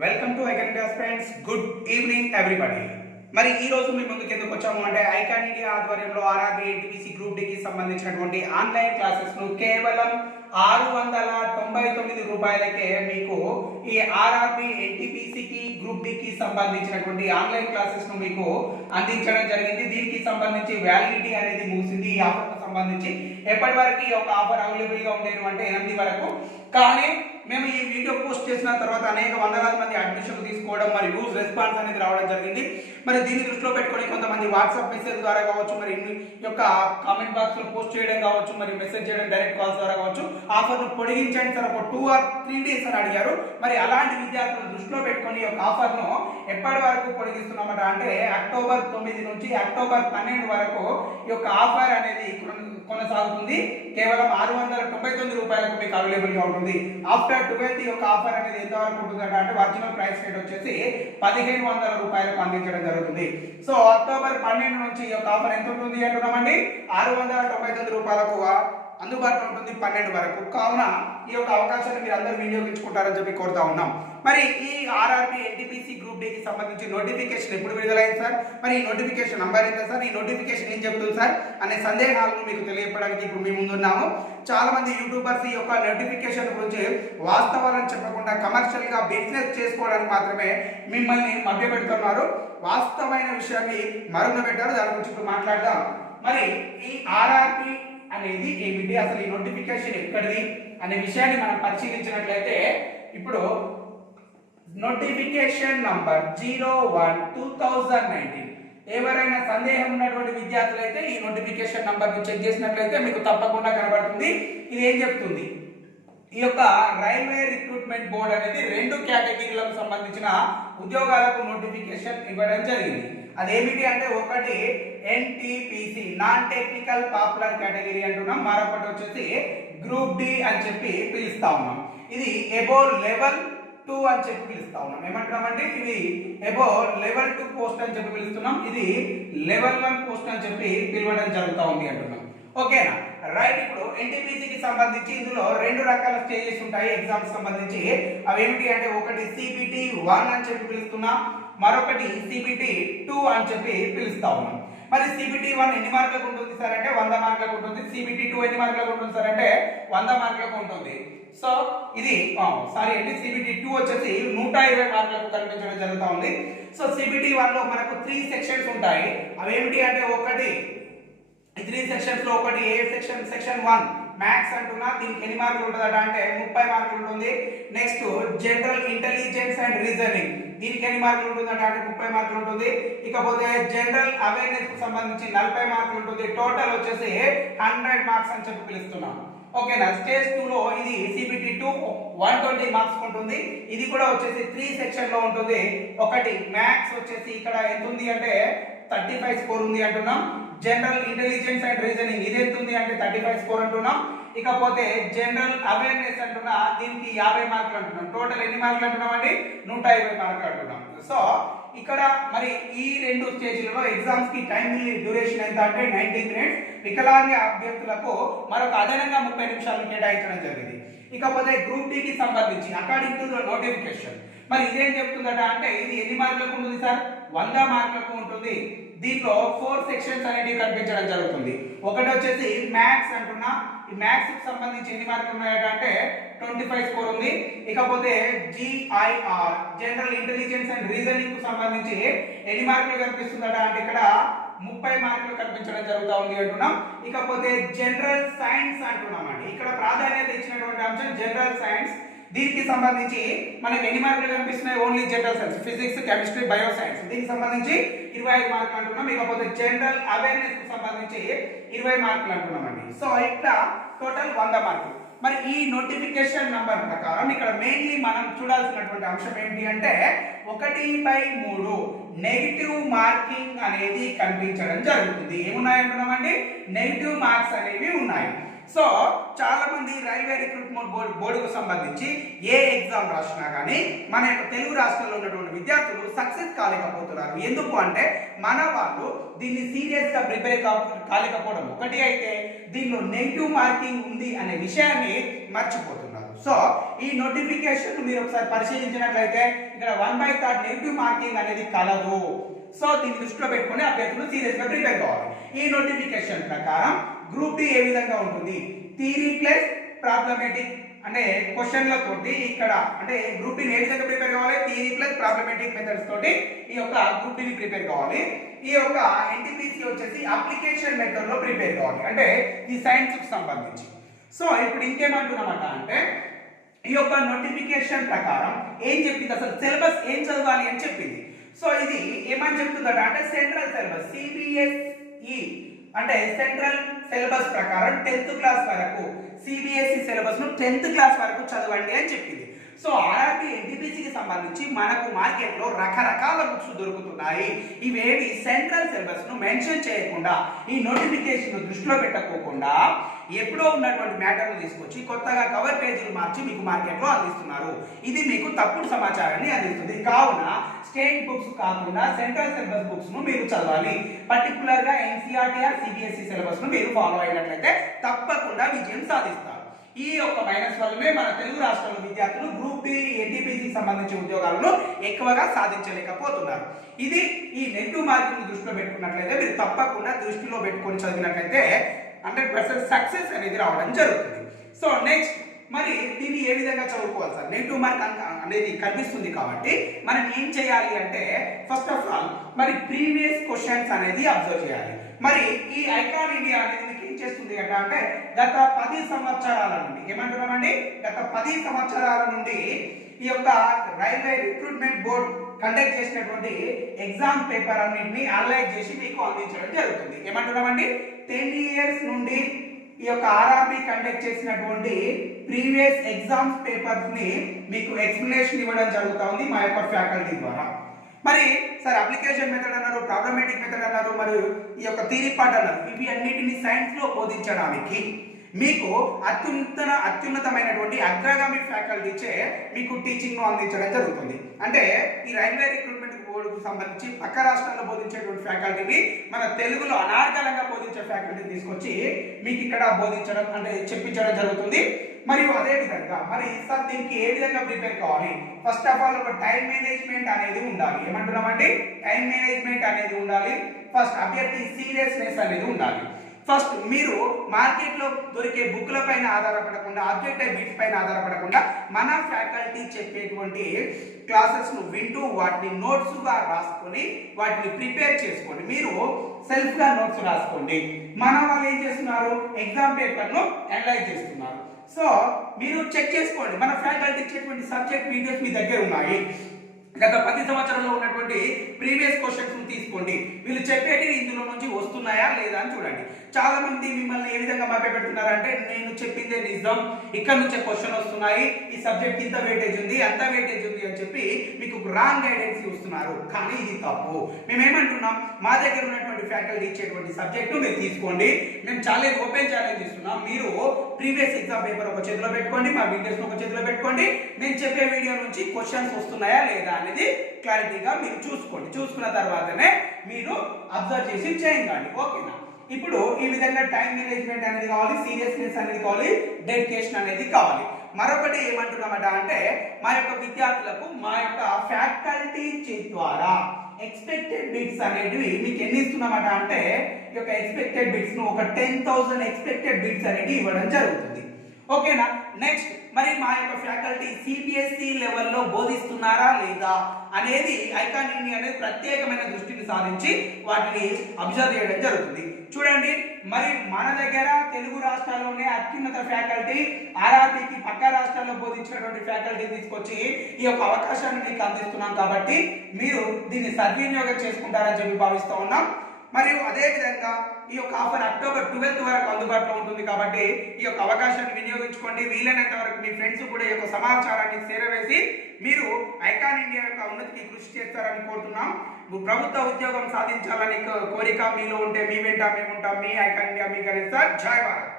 Welcome to icon India friends. Good evening everybody. మరి ఈ రోజు మీ ముందుకు ఎందుకు వచ్చాము అంటే ఐకాన్ ఇండియా ఆధ్వర్యంలో ఆర్ఆర్బీ ఎన్టీపీసీ గ్రూప్ డి కి సంబంధించినటువంటి ఆన్లైన్ క్లాసెస్ ను కేవలం 699 రూపాయలకే మీకు ఈ ఆర్ఆర్బీ ఎన్టీపీసీ కి గ్రూప్ డి కి సంబంధించినటువంటి ఆన్లైన్ క్లాసెస్ ను మీకు అందించడం జరిగింది. దీనికి సంబంధించి వ్యాలిడిటీ అనేది ముగిసింది. ఈ ఆఫర్ కు సంబంధించి ఎప్పటి వరకు ఈ ఒక ఆఫర్ అవైలబుల్ గా ఉండేది అంటే 8 వరకు. కానీ మేము ఈ వీడియో పోస్ట్ చేసిన తర్వాత అనేక వందలాది మంది అడ్మిషన్లు తీసుకోవడం మరి యూజ్ రెస్పాన్స్ అనేది రావడం జరిగింది. మరి దీన్ని దృష్టిలో పెట్టుకొని కొంతమంది వాట్సాప్ మెసేజ్ ద్వారా కావచ్చు, మరి యొక్క కామెంట్ బాక్స్ లో పోస్ట్ చేయడం కావచ్చు, మరి మెసేజ్ చేయడం డైరెక్ట్ కాల్స్ ద్వారా కావచ్చు, ఆఫర్ను పొడిగించండి సార్ ఒక 2 or 3 days అని అడిగారు. మరి అలాంటి విద్యార్థులను దృష్టిలో పెట్టుకొని ఈ యొక్క ఆఫర్ను ఎప్పటి వరకు పొడిగిస్తున్నామట అంటే అక్టోబర్ 9 నుంచి అక్టోబర్ 12 వరకు ఈ యొక్క ఆఫర్ అనేది కొనసాగుతుంది. కేవలం 699 రూపాయలకు మీకు అవైలబుల్ గా ఉంటుంది. ఆఫ్టర్ 12 యొక్క ఆఫర్ అనేది ఎంత వరకు ఉంటుందంటే అంటే ఒరిజినల్ ప్రైస్ రేట్ వచ్చేసి 1500 రూపాయలకు అందించడం జరుగుతుంది. సో అక్టోబర్ 12 నుంచి ఈ యొక్క ఆఫర్ ఎంత ఉంటుంది అంటున్నామండి, 699 రూపాయలకు అందుబాటులో ఉంటుంది 12 వరకు. కావున ఈ యొక్క అవకాశాన్ని మీరు అందరూ వినియోగించుకుంటారని చెప్పి కోరుతా ఉన్నాం. మరి ఈ ఆర్ఆర్బీ ఎన్టీపీసీ గ్రూప్ డి కి సంబంధించి నోటిఫికేషన్ ఎప్పుడు విడుదలైంది సార్, మరి ఈ నోటిఫికేషన్ నంబర్ ఎంత సార్, ఈ నోటిఫికేషన్ ఏం చెప్తుంది సార్ అనే సందేహాలను మీకు తెలియపడానికి ఇప్పుడు మేము ముందున్నాము. చాలా మంది యూట్యూబర్స్ ఈ యొక్క నోటిఫికేషన్ గురించి వాస్తవాలను చెప్పకుండా కమర్షియల్ గా బిజినెస్ చేసుకోవడానికి మాత్రమే మిమ్మల్ని మభ్యపెడుతున్నారు. వాస్తవమైన విషయాన్ని మరుగున పెట్టారు. దాని గురించి ఇప్పుడు మాట్లాడదాం. మరి ఈ ఆర్ఆర్బీ అనేది ఏమిటి, అసలు ఈ నోటిఫికేషన్ ఎక్కడిది అనే విషయాన్ని మనం పరిశీలించినట్లయితే ఇప్పుడు నోటిఫికేషన్ నంబర్ 01/2019 ఎవరైనా సందేహం ఉన్నటువంటి విద్యార్థులైతే ఈ నోటిఫికేషన్ నంబర్ ను చెక్ చేసినట్లయితే మీకు తప్పకుండా కనబడుతుంది. ఇది ఏం చెప్తుంది, ఈ యొక్క రైల్వే రిక్రూట్మెంట్ బోర్డ్ అనేది 2 కేటగిరీలకు సంబంధించిన ఉద్యోగాలకు నోటిఫికేషన్ ఇవ్వడం జరిగింది. అదేమిటి అంటే ఒకటి NTPC non technical popular category అంటున్నాం, మరొకటి వచ్చేసి గ్రూప్ డి అని చెప్పి పిలుస్తా ఉన్నాం. ఇది ఎబో లెవెల్ 2 అని చెప్పి పిలుస్తా ఉన్నాం. ఏమంటున్నాం అంటే ఇది ఎబో లెవెల్ 2 పోస్ట్ అని చెప్పి పిలుస్తున్నాం, ఇది లెవెల్ 1 పోస్ట్ అని చెప్పి పిలవడం జరుగుతూ ఉంది అంటున్నాం. ఓకేనా, రైట్. ఇప్పుడు ఎన్టీపీసీకి సంబంధించి ఇందులో 2 రకాల స్టేజెస్ ఉంటాయి ఎగ్జామ్స్ సంబంధించి. అవి ఏమిటి అంటే ఒకటి సిబిటి 1 అని చెప్పి పిలుస్తున్నాం, మరొకటి సిబిటి 2 అని చెప్పి పిలుస్తా ఉన్నాం. మరి సిబిటి 1 ఎన్ని మార్కులకు ఉంటుంది సార్ అంటే 100 మార్కులకు ఉంటుంది. సిబిటి 2 ఎన్ని మార్కులకు ఉంటుంది సార్ అంటే 100 మార్కులకు ఉంటుంది. సో ఇది సారీ అండి, సిబిటి 2 వచ్చేసి 120 మార్కులకు కనిపించడం జరుగుతూ ఉంది. సో సిబిటి 1 లో మనకు 3 సెక్షన్స్ ఉంటాయి. అవి ఏమిటి అంటే ఒకటి ఈ 3 సెక్షన్స్ లో ఒకటి ఏ సెక్షన్, సెక్షన్ 1 మ్యాథ్స్ అంటున్నా, దీనికి ఎన్ని మార్కులు ఉంటుందట అంటే 30 మార్కులు ఉంటుంది. Next general intelligence and reasoning, దీనికి ఎన్ని మార్కులు ఉంటుందట అంటే 30 మార్కులు ఉంటుంది. ఇకపోతే జనరల్ అవేర్నెస్ కు సంబంధించి 40 మార్కులు ఉంటుంది. టోటల్ వచ్చేసి 100 మార్క్స్ అని చెప్పి పిలుస్తున్నాం. ఓకేనా, స్టేజ్ 2 లో ఇది సిబిటి 2 120 మార్క్స్ ఉంటుంది. ఇది కూడా వచ్చేసి 3 సెక్షన్ లో ఉంటుంది. ఒకటి మ్యాథ్స్ వచ్చేసి ఇక్కడ ఎంత ఉంది అంటే 35 స్కోర్ ఉంది అంటున్నాం. జనరల్ ఇంటెలిజెన్స్ అండ్ రీజనింగ్ ఇది ఎంత ఉంది అంటే 35 స్కోర్ అంటున్నాం. ఇకపోతే జనరల్ అవేర్నెస్ అంటున్నా, దీనికి 50 మార్కులు అంటున్నాం. టోటల్ ఎన్ని మార్కులు అంటున్నాం అండి 120 మార్కులు అంటున్నాం. సో ఇక్కడ మరి ఈ 2 స్టేజ్లలో ఎగ్జామ్స్ కి టైం డ్యూరేషన్ ఎంత అంటే 90 మినిట్స్. వికలాంగ అభ్యర్థులకు మరొక అదనంగా 30 నిమిషాలు కేటాయించడం జరిగింది. ఇకపోతే గ్రూప్ డి కి సంబంధించి అకార్డింగ్ టు ద నోటిఫికేషన్ మరి ఇదేం చెప్తుందట అంటే ఇది ఎన్ని మార్కులకు ఉంటుంది సార్ 100 మార్కులకు ఉంటుంది. దీంట్లో 4 సెక్షన్స్ అనేవి కనిపించడం జరుగుతుంది. ఒకటి వచ్చేసి మ్యాథ్స్ అంటున్నా, ఈ మ్యాథ్స్ కి సంబంధించి ఎన్ని మార్కులు ఉన్నాయట అంటే 25 స్కోర్ ఉంది. ఇకపోతే జిఐఆర్ జనరల్ ఇంటెలిజెన్స్ అండ్ రీజనింగ్ కు సంబంధించి ఎన్ని మార్కులు కనిపిస్తుందట అంటే ఇక్కడ 30 మార్కులు కనిపించడం జరుగుతూ ఉంది అంటున్నాం. ఇకపోతే జనరల్ సైన్స్ అంటున్నాం అండి, ఇక్కడ ప్రాధాన్యత ఇచ్చినటువంటి అంశం జనరల్ సైన్స్. దీనికి సంబంధించి మనకి ఎన్ని మార్కులు కనిపిస్తున్నాయి, only general science, physics, chemistry, bio science, దీనికి సంబంధించి 25 మార్కులు అంటున్నాం. ఇకపోతే జనరల్ అవేర్నెస్ కు సంబంధించి 20 మార్కులు అంటున్నాం అండి. సో ఇట్లా టోటల్ 100 మార్కులు. మరి ఈ నోటిఫికేషన్ నంబర్ ప్రకారం ఇక్కడ మెయిన్లీ మనం చూడాల్సినటువంటి అంశం ఏంటి అంటే 1/3 నెగిటివ్ మార్కింగ్ అనేది కనిపించడం జరుగుతుంది. ఏమున్నాయి అంటున్నామండి, నెగిటివ్ మార్క్స్ అనేవి ఉన్నాయి. సో చాలా మంది రైల్వే రిక్రూట్మెంట్ బోర్డుకు సంబంధించి ఏ ఎగ్జామ్ రాసినా కానీ మన యొక్క తెలుగు రాష్ట్రాల్లో ఉన్నటువంటి విద్యార్థులు సక్సెస్ కాలేకపోతున్నారు. ఎందుకు అంటే మన వాళ్ళు దీన్ని సీరియస్ గా ప్రిపేర్ కాలేకపోవడం ఒకటి అయితే, దీనిలో నెగిటివ్ మార్కింగ్ ఉంది అనే విషయాన్ని మర్చిపోతున్నారు. సో ఈ నోటిఫికేషన్ మీరు ఒకసారి పరిశీలించినట్లయితే ఇక్కడ 1/3 నెగిటివ్ మార్కింగ్ అనేది కలదు. సో దీన్ని దృష్టిలో పెట్టుకొని అభ్యర్థులు సీరియస్ గా ప్రిపేర్ కావాలి. ఈ నోటిఫికేషన్ ప్రకారం గ్రూప్ డి ఏ విధంగా ఉంటుంది, థియరీ ప్లస్ ప్రాబ్లమేటిక్ అంటే క్వశ్చన్లతోటి ఇక్కడ అంటే గ్రూప్ డి ఏ విధంగా ప్రిపేర్ కావాలి, థియరీ ప్లస్ ప్రాబ్లమేటిక్ మెథడ్స్ తోటి ఈ యొక్క గ్రూప్ డి ప్రిపేర్ కావాలి. ఈ యొక్క ఎన్టీపీసీ వచ్చేసి అప్లికేషన్ మెథడ్ లో ప్రిపేర్ కావాలి, అంటే ఈ సైన్స్ కు సంబంధించి. సో ఇప్పుడు ఇంకేమంటున్నామట అంటే ఈ యొక్క నోటిఫికేషన్ ప్రకారం ఏం చెప్పింది, అసలు సిలబస్ ఏం చదవాలి అని చెప్పింది. సో ఇది ఏమని చెప్తుందట అంటే సెంట్రల్ సిలబస్ సిబిఎస్ఈ అంటే సెంట్రల్ సిలబస్ ప్రకారం 10th క్లాస్ వరకు సిబిఎస్ఈ సిలబస్ ను 10th క్లాస్ వరకు చదవండి అని చెప్పింది. సో ఆర్ఆర్బి ఎన్టీపీసీకి సంబంధించి మనకు మార్కెట్ లో రకరకాల బుక్స్ దొరుకుతున్నాయి. ఇవేవి సెంట్రల్ సిలబస్ ను మెన్షన్ చేయకుండా ఈ నోటిఫికేషన్ దృష్టిలో పెట్టకోకుండా ఎప్పుడో ఉన్నటువంటి మ్యాటర్ను తీసుకొచ్చి కొత్తగా కవర్ పేజీలు మార్చి మీకు మార్కెట్ లో అందిస్తున్నారు. ఇది మీకు తప్పుడు సమాచారాన్ని అందిస్తుంది. కావున స్టేట్ బుక్స్ కాకుండా సెంట్రల్ సిలబస్ బుక్స్ ను మీరు చదవాలి. పర్టికులర్ గా ఎన్సీఆర్టీఆర్ సిబిఎస్ఈ సిలబస్ ను మీరు ఫాలో అయినట్లయితే తప్పకుండా విజయం సాధిస్తారు. ఈ యొక్క మైనస్ వల్లనే మన తెలుగు రాష్ట్రాల విద్యార్థులు గ్రూప్ డి ఎన్టీపీసీకి సంబంధించిన ఉద్యోగాలను ఎక్కువగా సాధించలేకపోతున్నారు. ఇది ఈ నెగిటివ్ మార్కింగ్ దృష్టిలో పెట్టుకున్నట్లయితే మీరు తప్పకుండా దృష్టిలో పెట్టుకొని చదివినట్లయితే 100% సక్సెస్ అనేది రావడం జరుగుతుంది. సో నెక్స్ట్ మరి దీన్ని ఏ విధంగా చదువుకోవాలి సార్, నెగిటివ్ మార్క్ అనేది కనిపిస్తుంది కాబట్టి మనం ఏం చేయాలి అంటే ఫస్ట్ ఆఫ్ ఆల్ మరి ప్రీవియస్ క్వశ్చన్స్ అనేది అబ్జర్వ్ చేయాలి. మరి ఈ ఐకాన్ ఇండియా అనేది మీకు ఏం చేస్తుంది అంటే గత 10 సంవత్సరాల నుండి ఏమంటున్నామండి, గత 10 సంవత్సరాల నుండి ఈ యొక్క రైల్వే రిక్రూట్మెంట్ బోర్డ్ కండక్ట్ చేసినటువంటి ఎగ్జామ్ పేపర్ అన్నింటినీ అనలైజ్ చేసి మీకు అందించడం జరుగుతుంది. ఏమంటున్నామండి, 10 years నుండి ఈ యొక్క ఆర్ఆర్బి కండక్ట్ చేసినటువంటి ప్రీవియస్ ఎగ్జామ్స్ పేపర్స్ ని మీకు ఎక్స్ప్లెనేషన్ ఇవ్వడం జరుగుతా ఉంది మా యొక్క ఫ్యాకల్టీ ద్వారా. మరి సార్ అప్లికేషన్ మెథడ్ అన్నారు, ప్రాబ్లమేటిక్ మెథడ్ అన్నారు, మరియు ఈ యొక్క థియరీ పార్ట్ అన్నారు. ఇవి అన్నిటిని సైన్స్ లో బోధించడానికి మీకు అత్యున్నతమైనటువంటి అగ్రగామి ఫ్యాకల్టీచే మీకు టీచింగ్ ను అందించడం జరుగుతుంది. అంటే ఈ రైల్వే రిక్రూట్మెంట్ బోర్డుకు సంబంధించి పక్క రాష్ట్రాల్లో బోధించేటువంటి ఫ్యాకల్టీని మన తెలుగులో అనార్గళంగా బోధించే ఫ్యాకల్టీని తీసుకొచ్చి మీకు ఇక్కడ బోధించడం అంటే చెప్పించడం జరుగుతుంది. మరియు అదే విధంగా మరి సార్ దీనికి ఏ విధంగా ప్రిపేర్ కావాలి, ఫస్ట్ ఆఫ్ ఆల్ ఒక టైం మేనేజ్మెంట్ అనేది ఉండాలి. ఏమంటున్నామండి, టైం మేనేజ్మెంట్ అనేది ఉండాలి. ఫస్ట్ అభ్యర్థి సీరియస్నెస్ అనేది ఉండాలి. ఫస్ట్ మీరు మార్కెట్ లో దొరికే బుక్ల పైన ఆధారపడకుండా ఆబ్జెక్టివ్ బిట్స్ పైన ఆధారపడకుండా మన ఫ్యాకల్టీ చెప్పేటువంటి క్లాసెస్ ను వింటూ వాటిని నోట్స్ గా రాసుకొని వాటిని ప్రిపేర్ చేసుకోండి. మీరు సెల్ఫ్ గా నోట్స్ రాసుకోండి. మన వాళ్ళు ఏం చేస్తున్నారు, ఎగ్జామ్ పేపర్ ను అనలైజ్ చేస్తున్నారు. సో మీరు చెక్ చేసుకోండి, మన ఫ్యాకల్టీ ఇచ్చేటువంటి సబ్జెక్ట్ వీడియోస్ మీ దగ్గర ఉన్నాయి. గత 10 సంవత్సరాల్లో ఉన్నటువంటి ప్రీవియస్ క్వశ్చన్స్ తీసుకోండి, వీళ్ళు చెప్పేటి ఇందులో నుంచి వస్తున్నాయా లేదా అని చూడండి. చాలా మంది మిమ్మల్ని ఏ విధంగా మభ్యపెడుతున్నారంటే నేను చెప్పిందే నిజం, ఇక్కడ నుంచే క్వశ్చన్ వస్తున్నాయి, ఈ సబ్జెక్ట్ ఇంత వెయిటేజ్ ఉంది అంత వెయిటేజ్ ఉంది అని చెప్పి మీకు రాంగ్ గైడెన్స్ ఇస్తున్నారు. కానీ ఇది తప్పు. మేమేమంటున్నాం, మా దగ్గర ఉన్నటువంటి ఫ్యాకల్టీ ఇచ్చేటువంటి సబ్జెక్టు మీరు తీసుకోండి. మేము ఛాలెంజ్ ఓపెన్ ఛాలెంజ్ ఇస్తున్నాం. మీరు ప్రీవియస్ ఎగ్జామ్ పేపర్ ఒక చేతిలో పెట్టుకోండి, మా వీడియోస్ ఒక చేతిలో పెట్టుకోండి. నేను చెప్పే వీడియో నుంచి క్వశ్చన్స్ వస్తున్నాయా లేదా అనేది క్లారిటీగా మీరు చూసుకోండి. చూసుకున్న తర్వాతనే మీరు అబ్జర్వ్ చేసి చేయండి. ఓకేనా? ఇప్పుడు ఈ విధంగా టైం మేనేజ్మెంట్ అనేది కావాలి, సీరియస్నెస్ అనేది కావాలి, డెడికేషన్ అనేది కావాలి. మరొకటి ఏమంటున్నామట అంటే మా యొక్క విద్యార్థులకు మా యొక్క ఫ్యాకల్టీ ద్వారా ఎక్స్పెక్టెడ్ బిట్స్ అనేటివి మీకు ఎన్ని ఇస్తున్నామట అంటే ఈ యొక్క ఎక్స్పెక్టెడ్ బిట్స్ ను ఒక 10,000 ఎక్స్పెక్టెడ్ బిట్స్ అనేవి ఇవ్వడం జరుగుతుంది. ఓకేనా? నెక్స్ట్ మరి మా యొక్క ఫ్యాకల్టీ సిబిఎస్ఈ లెవెల్లో బోధిస్తున్నారా లేదా అనేది ఐకాన్ ఇండియా అనేది ప్రత్యేకమైన దృష్టిని సాధించి వాటిని అబ్జర్వ్ చేయడం జరుగుతుంది. చూడండి, మరి మన దగ్గర తెలుగు రాష్ట్రాల్లోనే అత్యున్నత ఫ్యాకల్టీ ఆర్ఆర్బికి పక్క రాష్ట్రాల్లో బోధించినటువంటి ఫ్యాకల్టీ తీసుకొచ్చి ఈ యొక్క అవకాశాన్ని మీకు అందిస్తున్నాం కాబట్టి మీరు దీన్ని సద్వినియోగం చేసుకుంటారని చెప్పి భావిస్తూ ఉన్నాం. మరియు అదే విధంగా ఈ యొక్క ఆఫర్ అక్టోబర్ 12th వరకు అందుబాటులో ఉంటుంది కాబట్టి ఈ యొక్క అవకాశాన్ని వినియోగించుకోండి. వీలైనంత వరకు మీ ఫ్రెండ్స్ కూడా ఈ యొక్క సమాచారాన్ని చేరవేసి మీరు ఐకాన్ ఇండియా యొక్క ఉన్నతికి కృషి చేస్తారని కోరుతున్నాం. ప్రభుత్వ ఉద్యోగం సాధించాలని కోరిక మీలో ఉంటే మీ వెంట మేము ఉంటాం. మీ ఐకాన్ ఇండియా మీ గణేష్ సార్. జై భారత్.